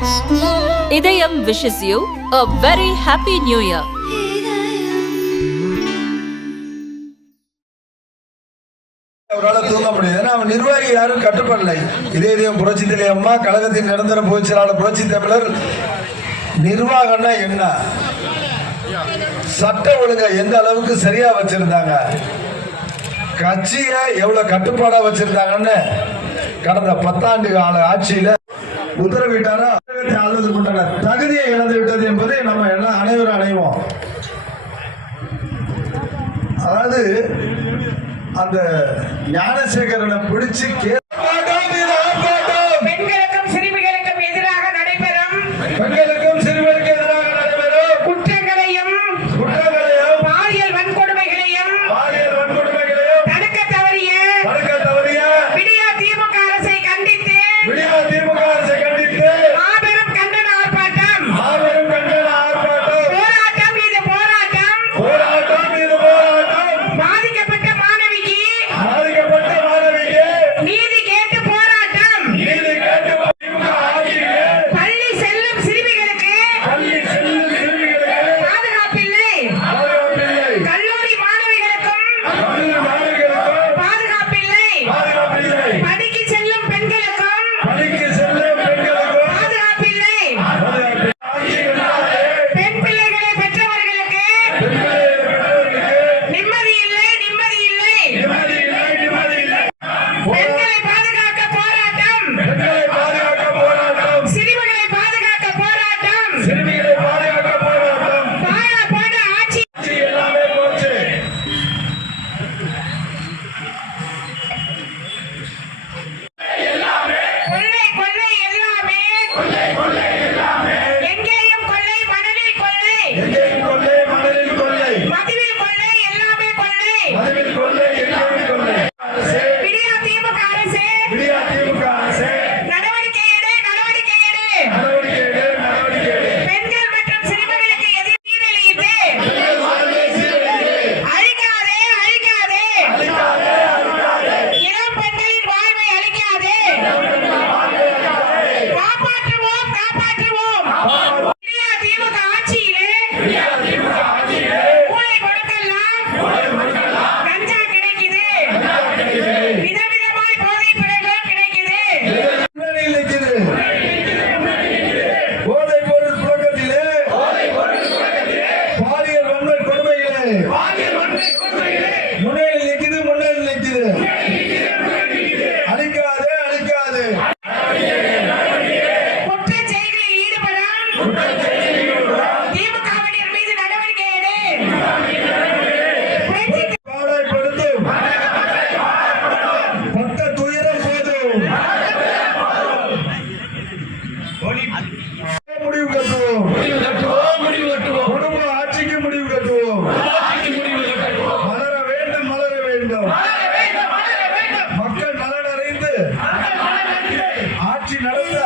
இதயம் wishes you a very happy new year. தூங்க முடியுது. ஏன்னா அவன் நிர்வாகி யாரும் கட்டுப்படலை. இதயம் புரட்சி தலைவி அம்மா, கழகத்தின் நிரந்தர பொதுச் செயலாளர் புரட்சி தமிழர். நிர்வாகம்னா என்ன, சட்ட ஒழுங்கை எந்த அளவுக்கு சரியா வச்சிருந்தாங்க, கட்சிய எவ்வளவு கட்டுப்பாடா வச்சிருந்தாங்கன்னு கடந்த 10 ஆண்டு கால ஆட்சியில உத்தரவிட்டாரா ஆள்வதற்குண்டான தகுதியை இழந்து விட்டது என்பதை நம்ம எல்லாம் அனைவரும் அடைவோம். அதாவது அந்த ஞானசேகரனை பிடிச்சு பெண்களுக்கும் சிறுமிகளுக்கும் எதிராக நடைபெறும் குற்றங்களையும் பாலியல் வன்கொடுமைகளையும் தடுக்க தவறிய விடியா திமுக அரசை கண்டித்து மாபெரும் கண்டன ஆர்ப்பாட்டம். போராட்டம் இது போராட்டம். பாதிக்கப்பட்ட மாணவிக்கு நீதி கேட்டு போராட்டம். பள்ளி செல்லும் சிறுமிகளுக்கு பாதுகாப்பில்லை. கல்லூரி மாணவிகளுக்கும் பாதுகாப்பில்லை. படிக்க செல்லும் பெண்களுக்கும் பாதுகாப்பில்லை. பெண் பிள்ளைகளை பெற்றவர்களுக்கு நிம்மதி இல்லை. பெண்களை பாதுகாக்க போராட்டம். சிறுமிகளை பாதுகாக்க போராட்டம். பாழா போன ஆட்சி. கொள்ளை கொள்ளை எல்லாமே. எங்கேயும் கொள்ளை, மணலில் கொள்ளை, மதுவில் கொள்ளை, எல்லாமே கொள்ளை. விடியா திமுக அரசு நடவடிக்கை எடு. பெண்கள் மற்றும் சிறுமிகளுக்கு எதிர் சீரழியுது. அழிக்காதே. இளம் பெண்களின் வாழ்வை அழிக்காதே. காப்பாற்றுவோம். விடியா திமுக ஆட்சியிலே ஊழலை கொடுக்கலாம். கஞ்சா கிடைக்குது. விதவிதமாய் போதைப் பொருட்கள் கிடைக்குது. போதைப் பொருள் புழக்கத்திலே, பாலியல் வன்மை கொடுமையிலே முன்னிலையில் நிற்குது. அழிக்காதே. குற்றச் செயல்களில் ஈடுபடும் திமுகவினர் மீது நடவடிக்கை எடு. பாடாய்படுத்தும் பட்ட துயரம் போதும். முடிவு கட்டுவோம். குடும்ப ஆட்சிக்கு முடிவு கட்டுவோம். மலர வேண்டும். மக்கள் நலன் அறிந்து ஆட்சி நடத்த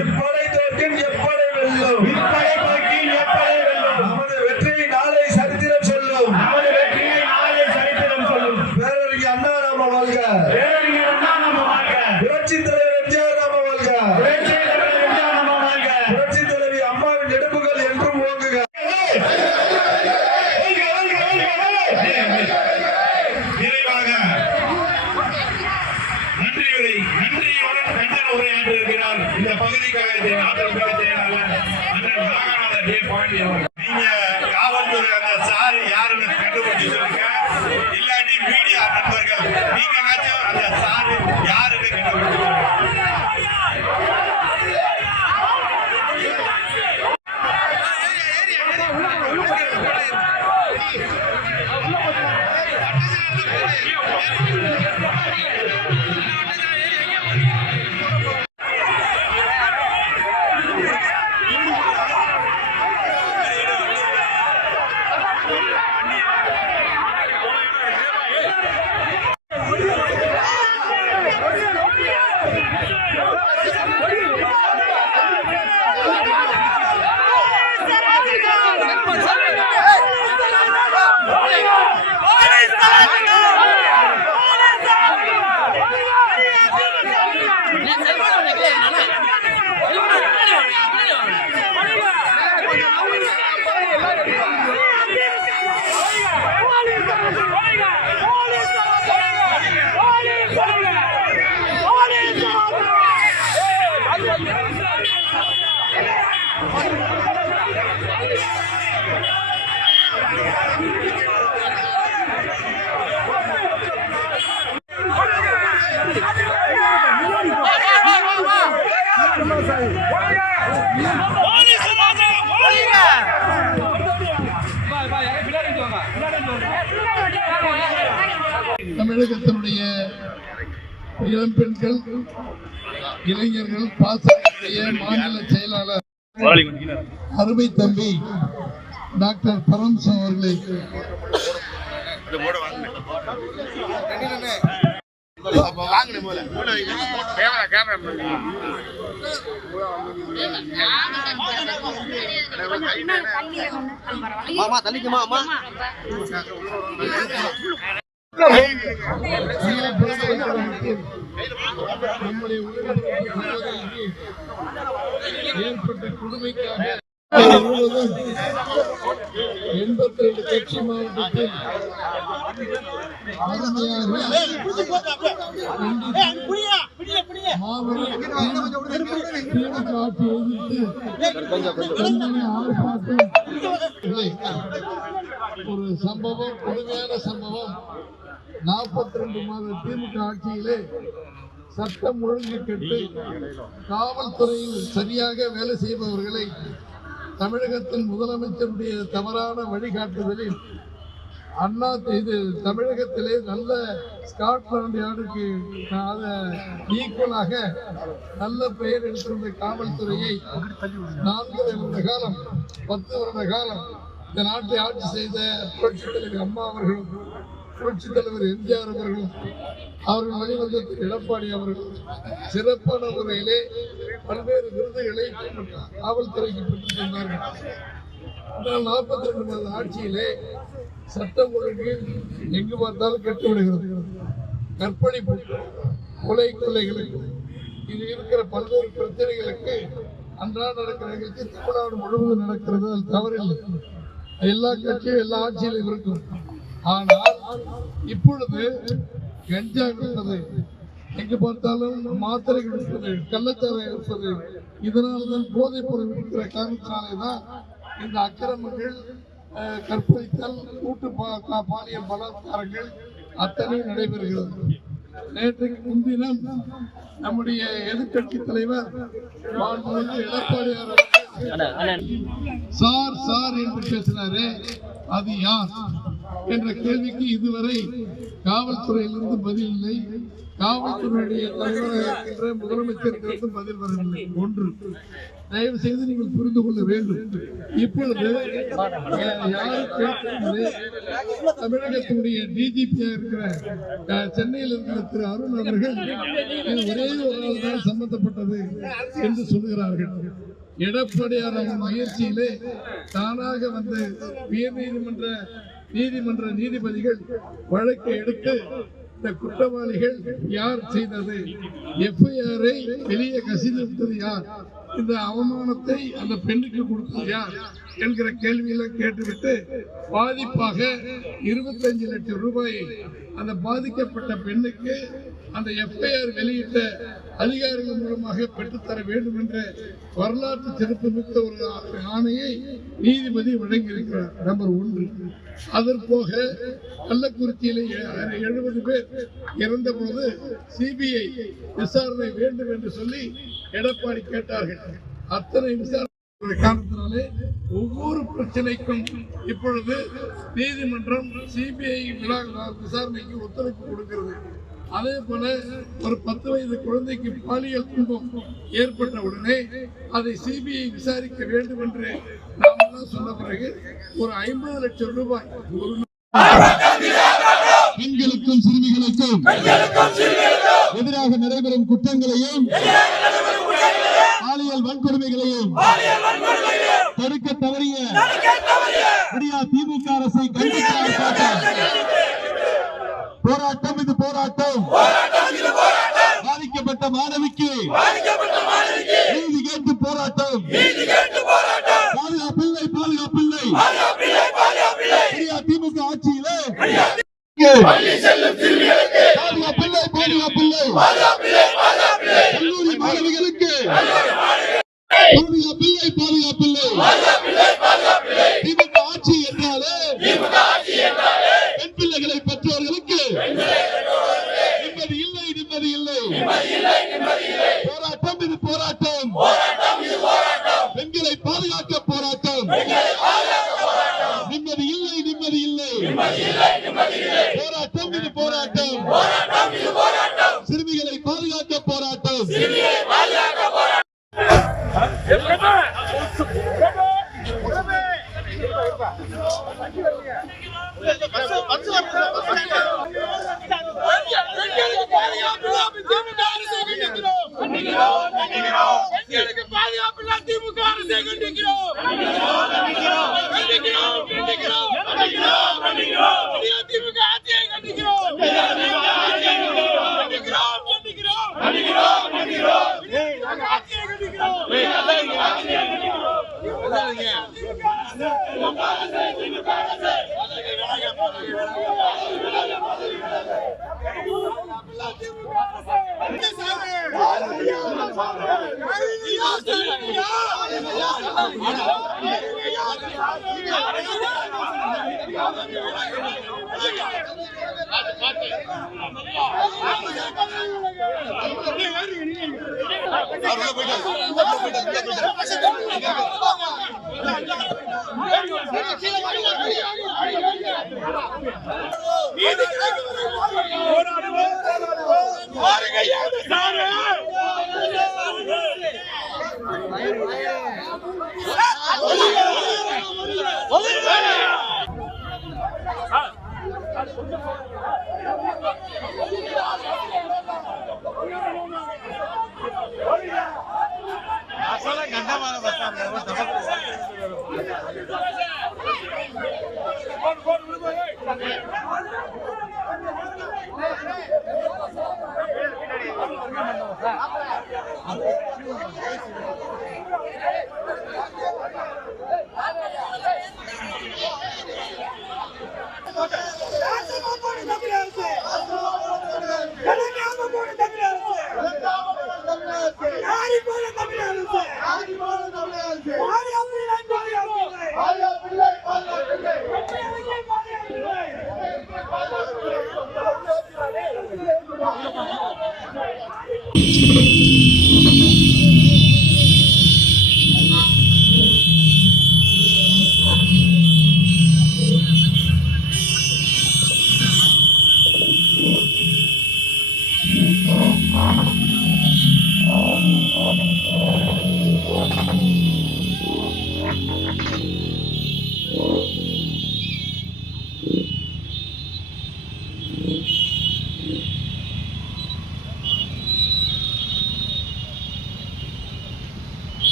இப்படை தோற்கின் எப்படை வெல்லும். நமது வெற்றியை நாளை சரித்திரம் சொல்லும். பேரறிஞர் அண்ணா நாம வாழ்க. புரட்சி தலைவர் எம்ஜிஆர் நாம வாழ்க. புரட்சி தலைவி அம்மாவின் நெடுப்புகள் என்றும் ஓங்குக. நிறைவாக நன்றியுடன் கண்டன உரையாற்றிருக்கிறார் இந்த பகுதிக்காக நாட்டிற்காக செயலாளர் அண்ணன் நாகநாதன் டே பாண்டி அவர்கள். நீங்க காவல்துறை அந்த சார் யாருன்னு கண்டுபிடிச்சு சொல்லுங்க. இல்லாட்டி மீடியா நண்பர்கள் நீங்க அந்த சார் யாருன்னு கண்டுபிடிச்சு சொல்லுங்க. தமிழகத்தினுடைய இளம் பெண்கள் இளைஞர்கள் பாசறைய மாநில செயலாளர் அருமை தம்பி டாக்டர் பரம்சம் அவர்களை மாமா தள்ளிக்குமா அம்மா நம்முடைய ஏற்பட்ட கொடுமைக்காக 82 கட்சி மாவட்டத்தில் ஒரு சம்பவம், கொடுமையான சம்பவம். 42 மாத திமுக ஆட்சியிலே சட்டம் ஒழுங்கு கெட்டு காவல்துறையில் சரியாக வேலை செய்பவர்களை தமிழகத்தின் முதலமைச்சருடைய தவறான வழிகாட்டுதலில் அண்ணா இது தமிழகத்திலே நல்ல ஸ்காட்லாந்து யார்டுக்கு ஈக்குவலாக நல்ல பெயர் எடுத்திருந்த காவல்துறையை 4 வருட காலம் 10 வருட காலம் இந்த நாட்டை ஆட்சி செய்த புரட்சித் தலைவர் அம்மா அவர்களும் புரட்சித் தலைவர் எம்ஜிஆர் அவர்களும் அவர்கள் வழிவந்த எடப்பாடி அவர்கள் சிறப்பான முறையிலே பல்வேறு விருதுகளை காவல்துறைக்கு பெற்றுத் தந்தார்கள். 42 மாத ஆட்சியிலே சட்டம் ஒழுங்கு எங்கு பார்த்தாலும் கெட்டுவிடுகிறது. கற்பழிப்பு, கொள்ளைகளுக்கு இது இருக்கிற பல்வேறு பிரச்சனைகளுக்கு அன்றாட நடக்கிற நிகழ்ச்சி தமிழ்நாடு முழுவதும் நடக்கிறது. அது தவறில்லை. எல்லா கட்சியும் எல்லா ஆட்சியிலும் இருக்கும். ஆனால் இப்பொழுது கஞ்சா விற்பது, எங்கு பார்த்தாலும் மாத்திரைகள் விற்பது, கள்ளச்சாராயம் விற்பது, இதனால்தான் போதைப் பொருள் விற்கிற காரணத்தினாலே தான் இந்த அக்கிரமங்கள், கற்பழித்தல், கூட்டு பாலியல் பலாத்காரங்கள் அத்தனை நடைபெறுகிறது. நேற்றைக்கு முன்தினம் நம்முடைய எதிர்கட்சி தலைவர் எடப்பாடியார் சார் என்று பேசினாரே, அது யார் என்ற கேள்விக்கு இதுவரை காவல்துறையிலிருந்து பதில் இல்லை. காவல்துறையுடைய தலைவராக இருக்கின்ற முதலமைச்சருக்கு பதில் வரவில்லை. ஒன்று, தயவு செய்து நீங்கள் புரிந்து கொள்ள வேண்டும். இப்பொழுது தமிழகத்தினுடைய டிஜிபியா இருக்கிற சென்னையில் இருக்கிற திரு அருண் அவர்கள் ஒரே ஒரு நாள் தான் சம்பந்தப்பட்டது என்று சொல்லுகிறார்கள். எடப்பாடியார் முயற்சியிலே தானாக வந்து உயர் நீதிமன்ற நீதிபதிகள் வழக்கை எடுத்து இந்த குற்றவாளிகள் யார் செய்தது, எஃப்ஐஆரை வெளியே கசிந்தது யார், இந்த அவமானத்தை அந்த பெண்ணுக்கு கொடுத்தது யார் என்கிற கேள்வியெல்லாம் கேட்டுவிட்டு பாதிப்பாக 25 லட்சம் ரூபாயை அந்த பாதிக்கப்பட்ட பெண்ணுக்கு அந்த எஃப்ஐஆர் வெளியிட்ட அதிகாரிகள் மூலமாக பெற்றுத்தர வேண்டும் என்ற வரலாற்று சிறப்புமிக்க ஒரு ஆணையை நீதிபதி வழங்கியிருக்கிறார். நம்பர் 1. அதற்போக கள்ளக்குறிச்சியிலே 70 பேர் இறந்த பொழுது சிபிஐ விசாரணை வேண்டும் என்று சொல்லி எடப்பாடி கேட்டார்கள். அத்தனை விசாரணை காரணத்தினாலே ஒவ்வொரு பிரச்சனைக்கும் இப்பொழுது நீதிமன்றம் சிபிஐ விசாரணைக்கு ஒத்துழைப்பு கொடுக்கிறது. அதே போல ஒரு 10 வயது குழந்தைக்கு பாலியல் துன்பம் ஏற்பட்ட உடனே அதை சிபிஐ விசாரிக்க வேண்டும் என்று நாம் சொன்ன பிறகு ஒரு 50 லட்சம் ரூபாய் பெண்களுக்கும் சிறுமிகளுக்கும் எதிராக நடைபெறும் குற்றங்களையும் பாலியல் வன்கொடுமைகளையும் தடுக்க தவறிய திமுக அரசை போராட்டம். இது போராட்டம். பாதிக்கப்பட்ட மாணவிக்கு நீதி கேட்டு போராட்டம். பாதுகாப்பில்லை. திமுக ஆட்சியிலே பாதுகாப்பில்லை. கல்லூரி மாணவிகளுக்கு பாதுகாப்பில்லை. திமுக ஆட்சி என்றாலே பெண் பிள்ளைகளை பெற்றோர்களுக்கு நிம்மதி இல்லை. போராட்டம். இது போராட்டம்.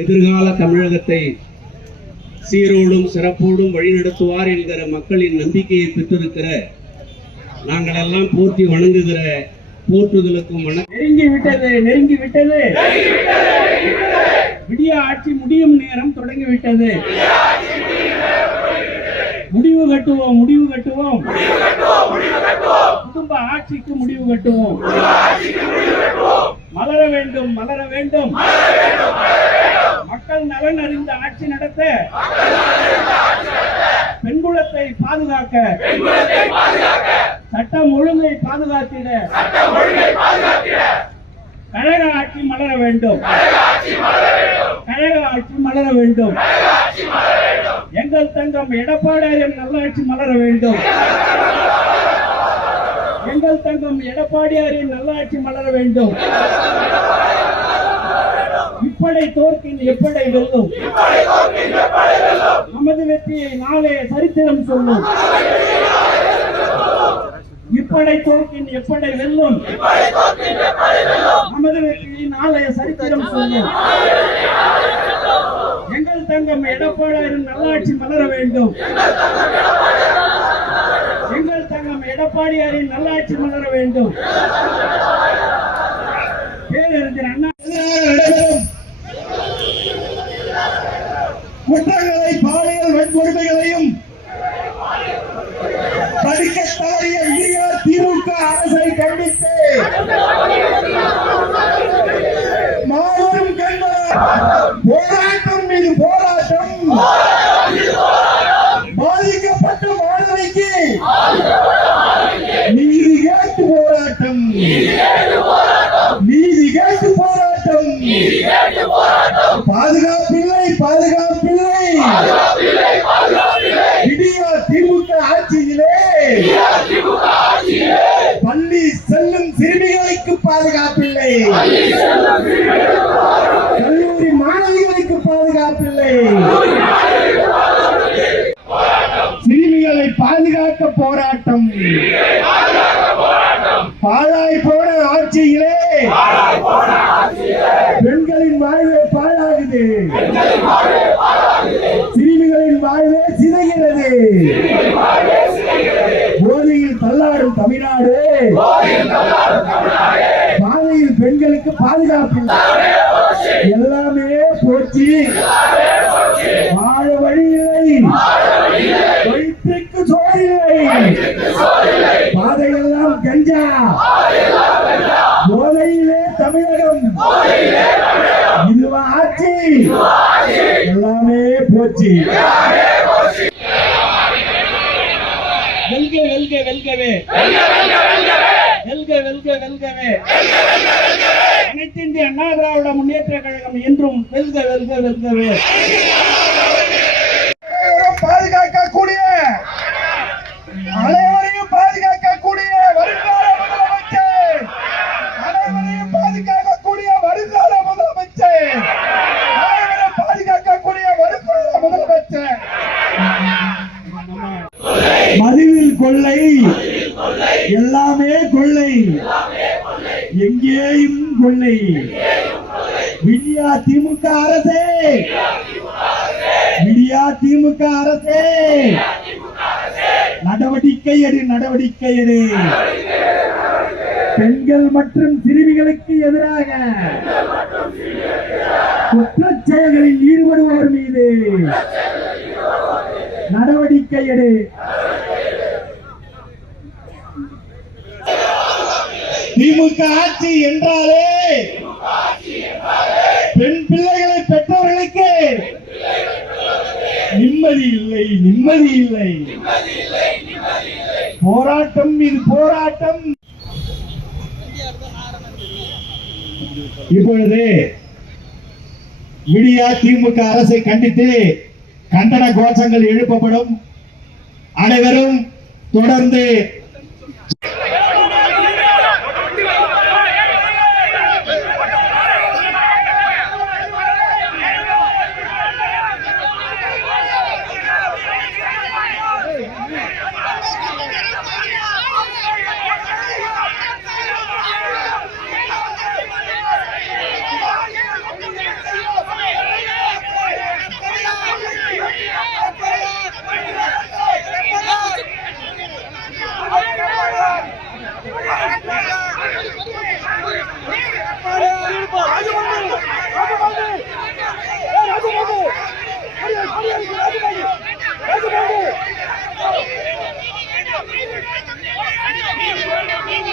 எதிர்கால தமிழகத்தை சீரோடும் சிறப்போடும் வழிநடத்துவார் என்கிற மக்களின் நம்பிக்கையை பெற்றிருக்கிற நாங்கள் எல்லாம் போற்றி வணங்குகிற போற்றுதலுக்கும் நெருங்கி விட்டது விடிய ஆட்சி முடியும் நேரம் தொடங்கிவிட்டது. முடிவு கட்டுவோம் குடும்ப ஆட்சிக்கு முடிவு கட்டுவோம். மலர வேண்டும் மக்கள் நலன் அறிந்த ஆட்சி நடத்த, பெண்குலத்தை பாதுகாக்க, சட்டம் ஒழுங்கை பாதுகாத்திட கழக ஆட்சி மலர வேண்டும். எங்கள் தங்கம் எடப்பாடியாரின் நல்லாட்சி மலர வேண்டும். இப்படை தோற்கின் எப்படை வெல்லும். நமது வெற்றியை நாளே சரித்திரம் சொல்லும். இப்படை தோற்கின் எப்படை வெல்லும். நமது வெற்றியை நாளே சரித்திரம் சொல்லும். எங்கள் தங்கம் எடப்பாடியாரின் நல்லாட்சி மலர வேண்டும். பேரறிஞர் அண்ணா குற்றங்களை பாலியல் வன்கொடுமைகளையும் தடுக்க தவறிய இந்திய திமுக அரசை கண்டித்து மாபெரும் போராட்டம் மீது போராட்டம். பாதிக்கப்பட்ட மாணவிக்கு நீதி கேட்டு போராட்டம், நீதி கேட்டு போராட்டம். பாதுகாப்பில்லை, பாதுகாப்பில்லை. இந்தியா திமுக ஆட்சியிலே பள்ளி செல்லும் சிறுமிகளுக்கு பாதுகாப்பில்லை, கல்லூரி மாணவிகளுக்கு பாதுகாப்பில்லை. சிறுமிகளை பாதுகாக்க போராட்டம். பாழாய் போன ஆட்சியிலே பெண்களின் வாழ்வே பாழாகுது, சிறுமிகளின் வாழ்வே சிதைகிறது. போதையில் தள்ளாடும் தமிழ்நாடு, பாதையில் பெண்களுக்கு பாதுகாப்பு எல்லாமே போச்சு. வாழ வழியில்லை, வயிற்றுக்கு சோறில்லை. பாதையெல்லாம் கஞ்சா, போதையிலே தமிழகம். இதுவா ஆட்சி? எல்லாமே போச்சு. வெல்க வெல்க வெல்கவே, வெல்க வெல்க வெல்கவே. அனைத்து இந்திய அண்ணா திராவிட முன்னேற்ற கழகம் என்றும் வெல்க வெல்க வெல்கவே. பாதுகாக்கக்கூடிய, அனைவரையும் பாதுகாக்கக்கூடிய வருங்கால முதலமைச்சர், அனைவரையும் பாதுகாக்கக்கூடிய வருங்கால முதலமைச்சர், அனைவரையும் பாதுகாக்கக்கூடிய வருங்கால முதலமைச்சர். மதுவில் கொள்ளை, எல்லாமே கொள்ளை, எங்கேயும் கொள்ளை. விடியா திமுக அரசே, விடியா திமுக அரசே, நடவடிக்கை எடு, நடவடிக்கை எடு. பெண்கள் மற்றும் சிறுமிகளுக்கு எதிராக குற்றச் செயல்களில் ஈடுபடுவோர் மீது நடவடிக்கை எடு. திமுக ஆட்சி என்றாலே பெண் பிள்ளைகளை பெற்றவர்களுக்கு நிம்மதி இல்லை, நிம்மதி இல்லை. போராட்டம் மீது போராட்டம். இப்பொழுது விடியா திமுக அரசை கண்டித்து கண்டன கோஷங்கள் எழுப்பப்படும். அனைவரும் தொடர்ந்து Thank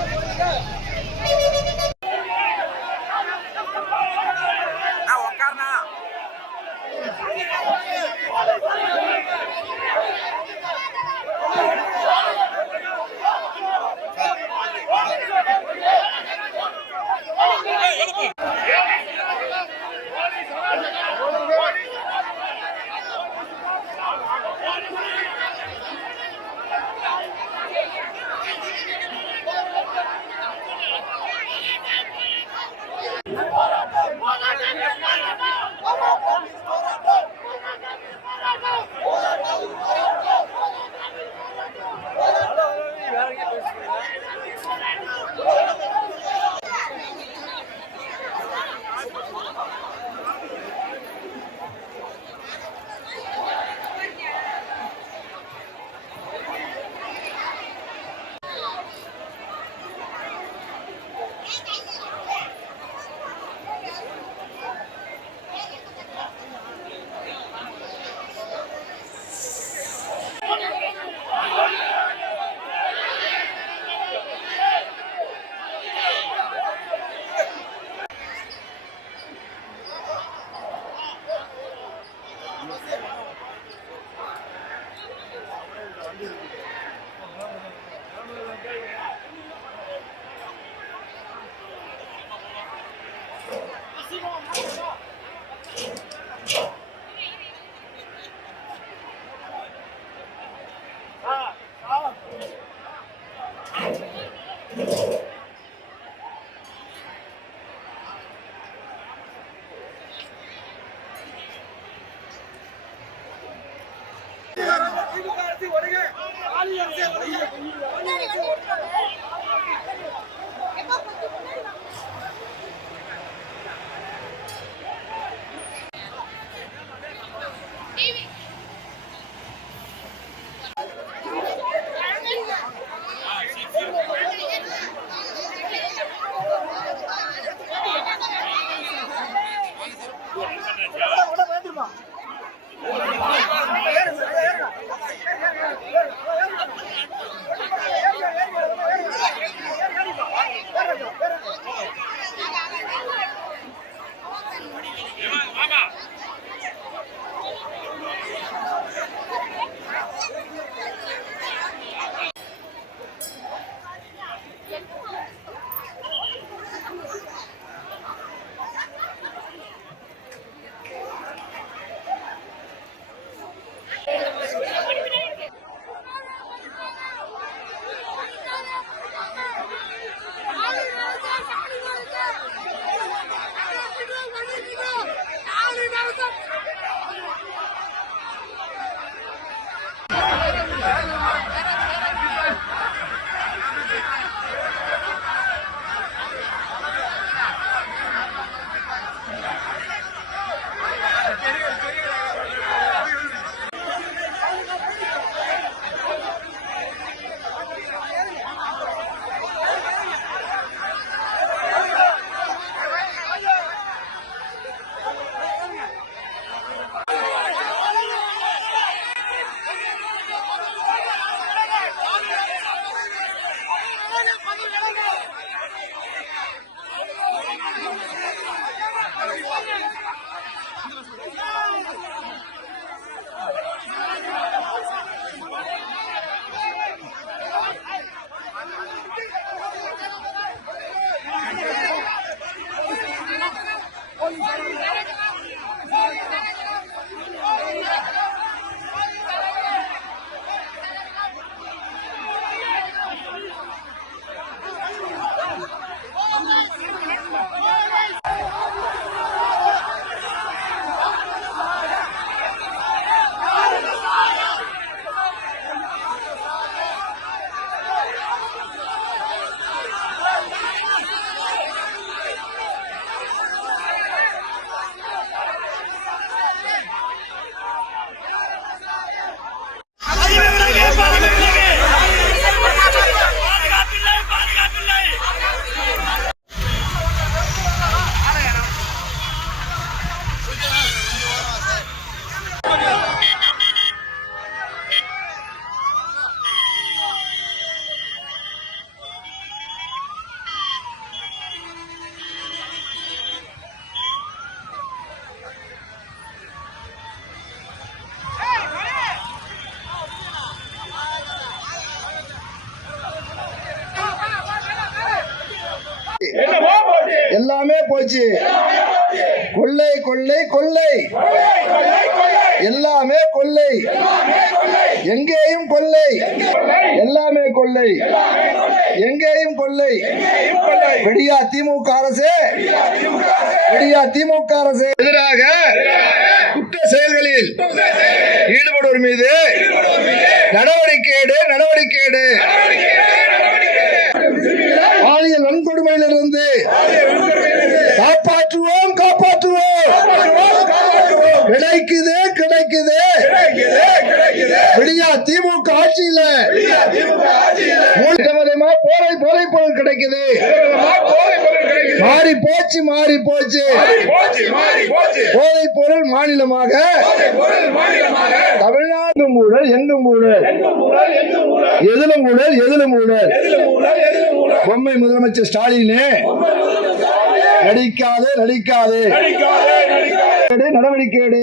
you. எல்லாமே போச்சு. கொள்ளை கொள்ளை கொள்ளை, எல்லாமே கொள்ளை, எங்கேயும் கொள்ளை, எல்லாமே கொள்ளை, எங்கேயும் கொள்ளை. விடியா திமுக அரசு, விடியா திமுக அரசு எதிராக குற்ற செயல்களில் ஈடுபடுவோர் மீது நடவடிக்கை எடு, நடவடிக்கை எடு. பாலியல் வன்கொடுமையிலிருந்து காப்பாற்றுவோம், காப்பாற்றுவோம். கிடைக்குது, கிடைக்குது. விடியா திமுக ஆட்சியில போதை போதை பொருள் கிடைக்குது. மாறி போச்சு, மாறி போச்சு. போதை பொருள் மாநிலமாக தமிழ்நாடு ஊழல், எங்கும் ஊழல், எதிலும் ஊழல், எதிலும் ஊழல். பொம்மை முதலமைச்சர் ஸ்டாலின் நடிக்காது, நடிக்காது. நடவடிக்கை எடு,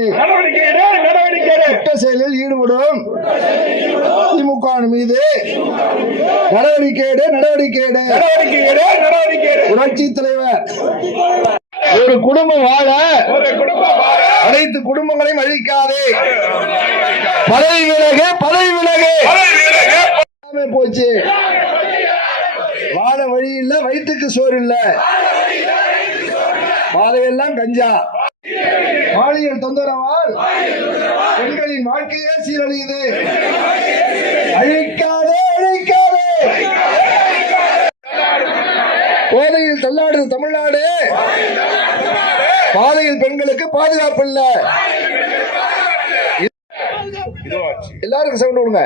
குற்ற செயலில் ஈடுபடும் திமுக மீது நடவடிக்கை எடு, நடவடிக்கை எடு. புரட்சி தலைவர் ஒரு குடும்பம் வாழ அனைத்து குடும்பங்களையும் அழிக்காதே. பதவி விலகு, பதவி விலகு. போச்சு. வாழ வழி இல்ல, வயிற்றுக்கு சோறு இல்ல, பாதையெல்லாம் கஞ்சா. பாலியல் தொந்தரவால் பெண்களின் வாழ்க்கையே சீரழியுது. அழிக்காதே, அழிக்காதே. போதையில் தள்ளாடுது தமிழ்நாடு. பாதையில் பெண்களுக்கு பாதுகாப்பு இல்ல. எல்லாருக்கும் சவுண்ட் விடுங்க.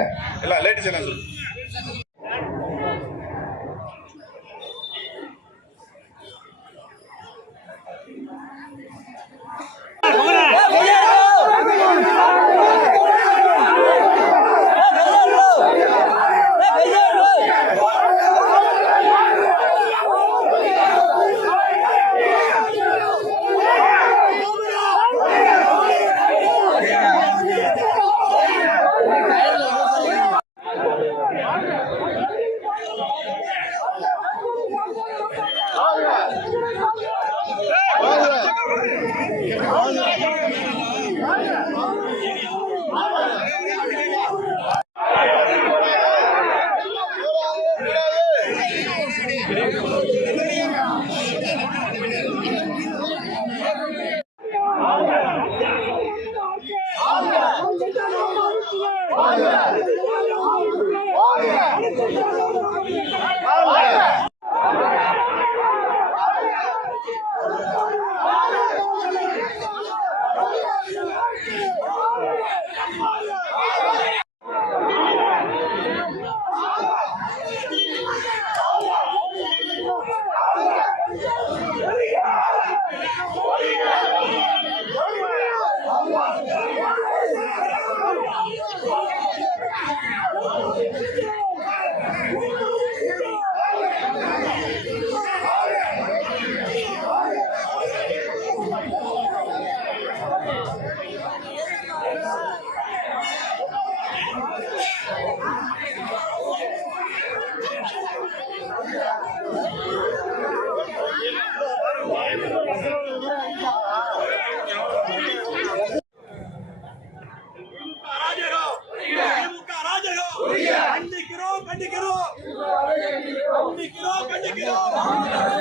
கண்டிக்கிறோம்.